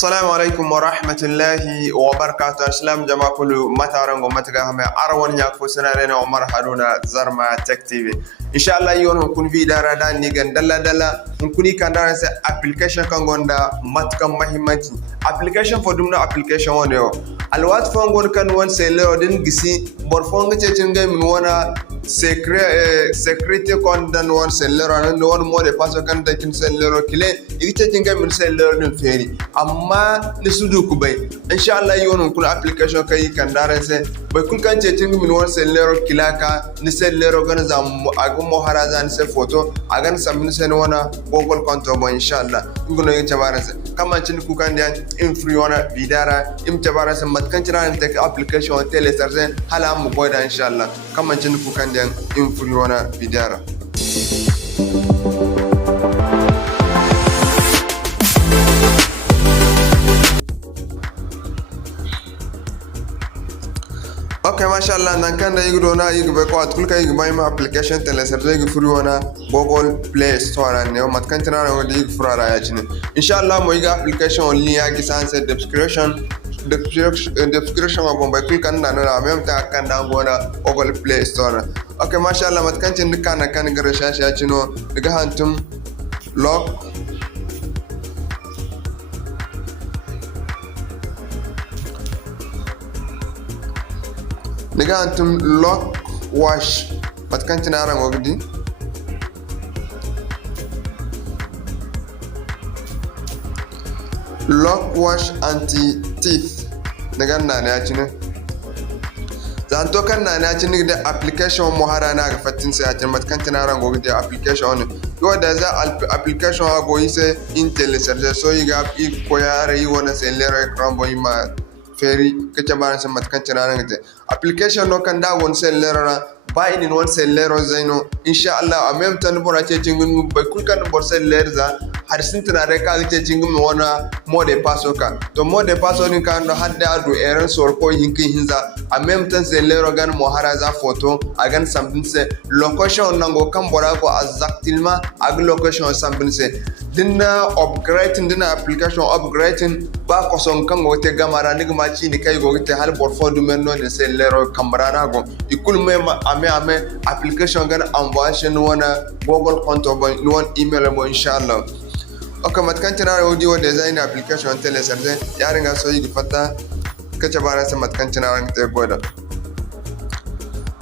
Assalamu alaikum wa rahmatullahi wa barakatuh. Assalam jama'a kullu mataran gwamnati ga hame arwan ya ko sanare Umar Haruna Zarma Tech TV. Insha Allah yon kun vi dara da ni gan dalla kun kuni kan dara sai application kan gonda matkan mahimmanci. Application for dumna application wone yo. Alwat fongon kan won sai leo din gisi bor fonga ce cin ga min wana security kon dan won sai leo nan won mode paso kan da kin sai leo kile ite cin ga min sai leo din feri. Amma ni sudu ku bai insha Allah yon kun application kai kan dara sai bai kun kan ce cin min won sai leo kilaka ni sai leo gan za mo haraza ni sai photo agan samin sai wana Google konto mo insha Allah ngono yin tabara sai kama cin ku kan da in free wana bidara im tabara sai matkan cin tek application on tele sarzen hala mu goda insha Allah kama cin ku kan da in free wana bidara. Okay, mashallah, nankanda yugo na yugo be ko atkul kay yugo ma application telesarze yugo furi wana Google Play Store ne o matkantina na wodi yugo furara ya chine. Inshallah mo yugo application on liya ki sanse description wa bomba kul kan na na même ta kan da ngona Google Play Store. Okay, mashallah, matkantin kana kan gara shashi ya chino daga hantum lock Niga antum lock wash matkan tinara ngogdi lock wash anti thief daga nana ya cinu zanto kan nana ya cinu da application mo harana ga fatin sai a cin matkan tinara ngogdi application yo da za application ha go ise intel serge so yiga ko yare yi wona sai lero ekran boy ma feri kacha bana sai matkan tinara ngate application no kan da won sel lerara ba in won sel lero zaino insha Allah a même temps bora ce cingum ba kul kan bor sel lerza har sintina re ka ce cingum wana mode passo ka to mode passo ni kan do hadde adu eren sor ko hinki hinza a même temps sel lero gan mo haraza photo agan sambin se location nango kan bora ko exactement ag location sambin se dinna upgrading dinna application upgrading ba ko son kan go te gamara ni ma ci ni kai go te hal bor fo du men no ne sel lero kambarana go ikul me ame application gan envoyer no wana Google konto bo no one email mo inshallah. Okay, matkan tinara wodi wo design application tele sarde yaringa so yi fata kace bara sai matkan tinara te goda.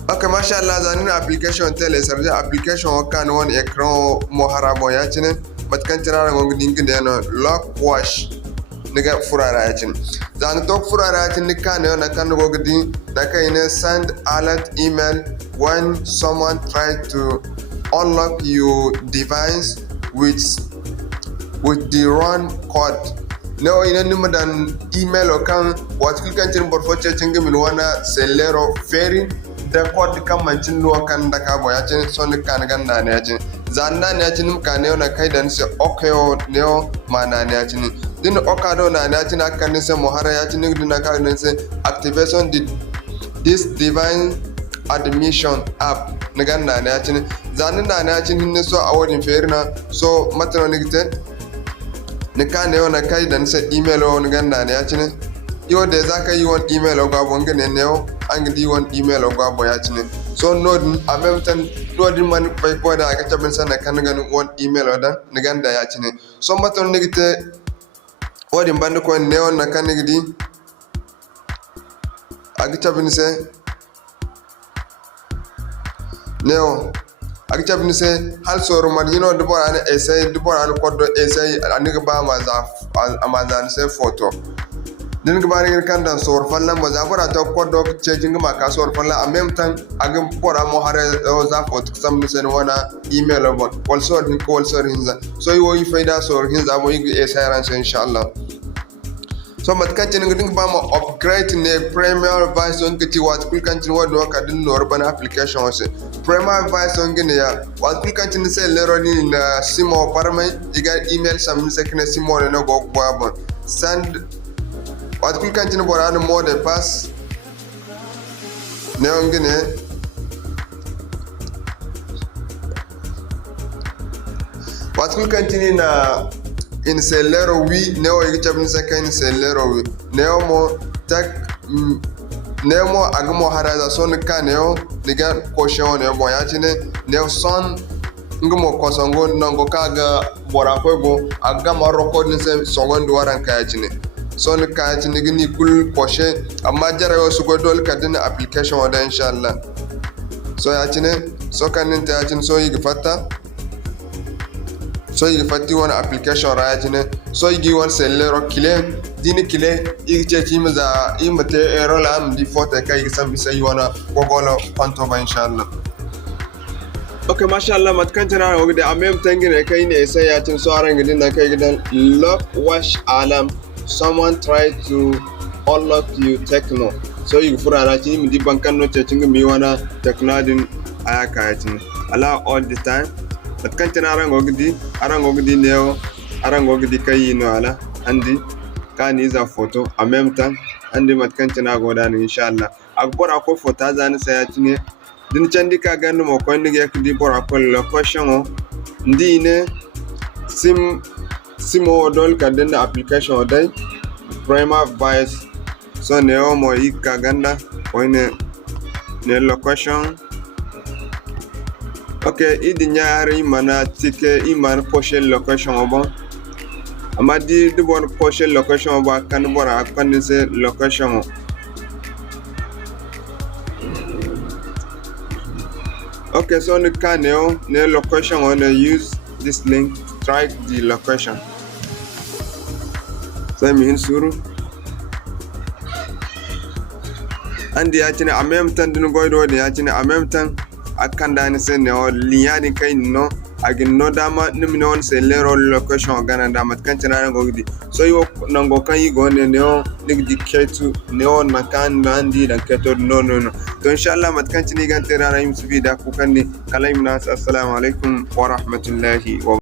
Okay, mashallah zanin application tele sarde application kan won ekran mo harabo ya cine matkan tinara ngo dinginde no lock wash niga furara ya cin zan to furara ya cin nika ne na kan go gidi da kai ne send alert email when someone try to unlock your device with the wrong code no ina nima dan email o kan wat kan cin bor foce cin gamin wana sellero ferry da code kan mancin no kan da ka bo ya cin so ni kan gan na ne ya cin zan na ne ya cin ka ne na kai dan se okay ne o mana ne ya cin din okado na na cin kan ne se mohara ya cin din na ka ne se activation this device admission app na gan na ne ya cin zan na ne ya cin ne so a wodin ferina so matano ne gite ne ka ne na kai dan se email o ne gan na ne ya cin yo de zaka yi won email o ga bonga ne ne o an gidi won email o ga bo ya cin so nodin a même temps nodin man bai ko da ka tabin sana kan gan won email o dan ne gan da ya cin so matano ne gite wodin band ko ne on na kan gidi agita bin se neo agita bin se hal soro man yino do bora ne essaie do bora ne kodo essaie aniga ba ma za amazan se photo din ga bari kan dan sor fallan ba za bora to kodo ce jinga ma ka sor falla en même temps agam bora mo hare za photo sam se wana email bon wal sor hin ko wal sor hinza so yi woyi faida sor hinza mo yi essaie ran inshallah so matkan cin ngin ba mo upgrade ne premier version kiti wat kul kan cin wado ka din nor ban application wase premier version ngin ya wat kul kan cin se lero ni na simo parmay diga email sam se kne simo ne go bon send wat kul kan cin bora no mode pass ne ngine wat kul kan cin na in sellero wi neo igi chabni saka in sellero wi neo mo tak nemo agmo haraza son ka neo diga question ne bo ya chine neo son ngmo kosongo nango kaga bora kwego aga maroko ni se songondo waran ka ya chine son ka ya chine gini kul poshe amma jara yo su godol kadina application wada inshallah so ya chine so kanin ta ya chine so yi fatta so yi fatti wani application ra ya chine so yi wani sellero kile dini kile yi ce ki maza yi mate erola am di foto kai san bisa yi wani gogolo panto ba inshallah. Okay, mashallah matkan tana ogde amem tangine kai ne sai ya tin so aran gidin nan kai gidan lock wash alarm someone tried to unlock you techno so yi fura ra ci mi di bankan no ce cinga mi wana technodin aya ka tin allow all the time matkan tana aran ogdi ne kai no ala andi kani za photo a même temps andi matkan tana goda ni inshallah agbora ko photo zani sai ya tin din candi ka gandu mo ko ndi yak di bora ko la question ndi ne simo dol ka den application dai prima bias so ne o mo ka ganda ko ne location okay idi nyaari mana tike iman poche location bon amadi de bon poche location ba kan bora ko ne se location okay, so the canal ne location on use this link to track the location. So I'm in suru. And the actually a même temps de go do the actually a même temps akanda ne se ne o liani kai no agin no dama nimi non se lero location gana dama kanchana ngo gidi. So yo nango kan yi go ne o nigdi ketu ne o nakan nandi dan keto no. To inshallah matkanci ni gan tera na yin su bi da ku kan ni kalaim nas assalamu alaikum wa rahmatullahi wa